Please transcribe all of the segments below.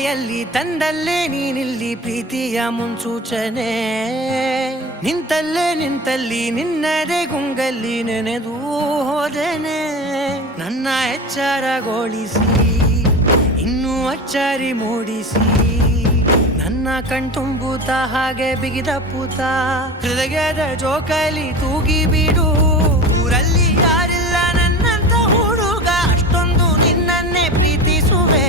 ಜೊತೆಯಲ್ಲಿ ತಂದಲ್ಲೇ ನೀನಿಲ್ಲಿ ಪ್ರೀತಿಯ ಮುನ್ಸೂಚನೆ ನಿಂತಲ್ಲಿ ನಿನ್ನದೇ ಗುಂಗಲ್ಲಿ ನೆನೆದು ಹೋದೆನೆ ನನ್ನ ಎಚ್ಚರಗೊಳಿಸಿ ಇನ್ನೂ ಅಚ್ಚರಿ ಮೂಡಿಸಿ ನನ್ನ ಕಣ್ತುಂಬುತ್ತ ಹಾಗೆ ಬಿಗಿದ ಪೂತ ಹೃದಯದ ಜೋಕಾಲಿ ತೂಗಿ ಬಿಡು ಊರಲ್ಲಿ ಯಾರಿಲ್ಲ ನನ್ನಂತ ಹುಡುಗ ಅಷ್ಟೊಂದು ನಿನ್ನನ್ನೇ ಪ್ರೀತಿಸುವೆ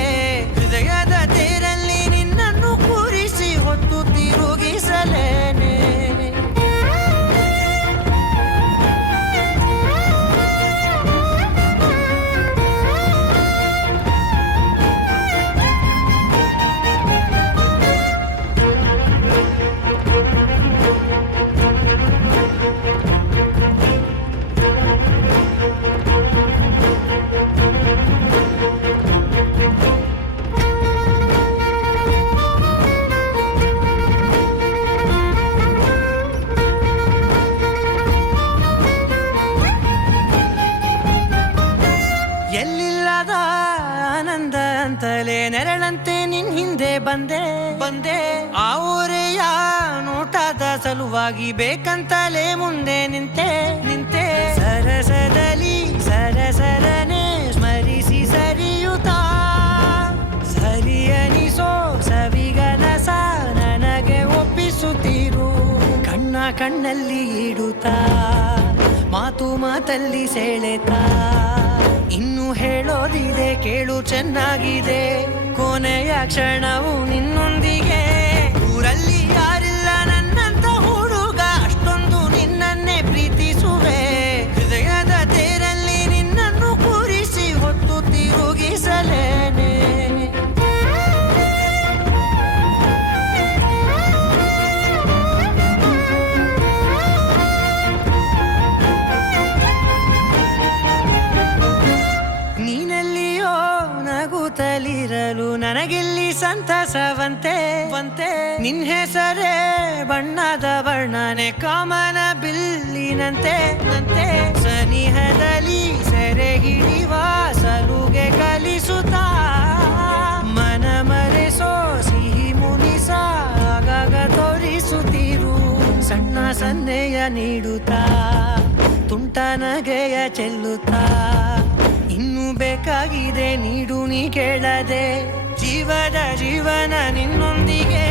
ಹೃದಯದ ತೇರಲ್ಲಿ ನಿನ್ನನ್ನು ಕೂರಿಸಿ ಹೊತ್ತು ತಿರುಗಿಸಲೇನೆ ಎಲ್ಲಿಲ್ಲದ ಆನಂದ ಅಂತಲೇ ನೆರಳಂತೆ ನಿನ್ ಹಿಂದೆ ಬಂದೆ ಆ ಊರೆಯ ನೋಟದ ಸಲುವಾಗಿ ಬೇಕಂತಲೇ ಮುಂದೆ ನಿಂತೆ ಸರಸದಲ್ಲಿ ಸರಸರನೆ ಸ್ಮರಿಸಿ ಸರಿಯುತ್ತಾ ಸರಿಯನಿಸೋ ಸವಿಗನಸ ನನಗೆ ಒಪ್ಪಿಸುತ್ತೀರು ಕಣ್ಣಲ್ಲಿ ಇಡುತ್ತಾ ಮಾತಲ್ಲಿ ಸೆಳೆತಾ ಇನ್ನು ಹೇಳೋದಿದೆ ಕೇಳು ಚೆನ್ನಾಗಿದೆ ಕೊನೆಯ ಕ್ಷಣವು ನಿನ್ನೊಂದಿಗೆ ಊರಲ್ಲಿ ಯಾರಿಲ್ಲ ನನ್ನಂತ ಹುಡುಗ ಅಷ್ಟೊಂದು ನಿನ್ನನ್ನೇ ಪ್ರೀತಿಸುವೆ ಹೃದಯದ ತೇರಲ್ಲಿ ನಿನ್ನನ್ನು ಕೂರಿಸಿ ಹೊತ್ತು ತಿರುಗಿಸಲೇನೆ ನೀನೆಲ್ಲಿಯೋ ನಗುತ್ತಲಿರಲು ನನಗಿಲ್ಲಿ ಸಂತಸವಂತೆ ನಿನ್ ಹೆಸರೇ ಬಣ್ಣದ ವರ್ಣನೆ ಕಾಮನ ಬಿಲ್ಲಿನಂತೆ ಸನಿಹದಲ್ಲಿ ಸೆರೆ ಹಿಡಿಯುವ ಸಲುಗೆ ಕಲಿಸುತ್ತಾ ಮನ ಮರೆಸೋ ಸಿಹಿ ಮುನಿಸ ಆಗಾಗ ತೋರಿಸುತ್ತೀರು ಸಣ್ಣ ಸನ್ನೆಯ ನೀಡುತ್ತಾ ತುಂಟ ನಗೆಯ ಚೆಲ್ಲುತ್ತಾ ಇನ್ನು ಬೇಕಾಗಿದೆ ನೀಡು ನೀ ಕೇಳದೆ ಜೀವನ ನಿನ್ನೊಂದಿಗೆ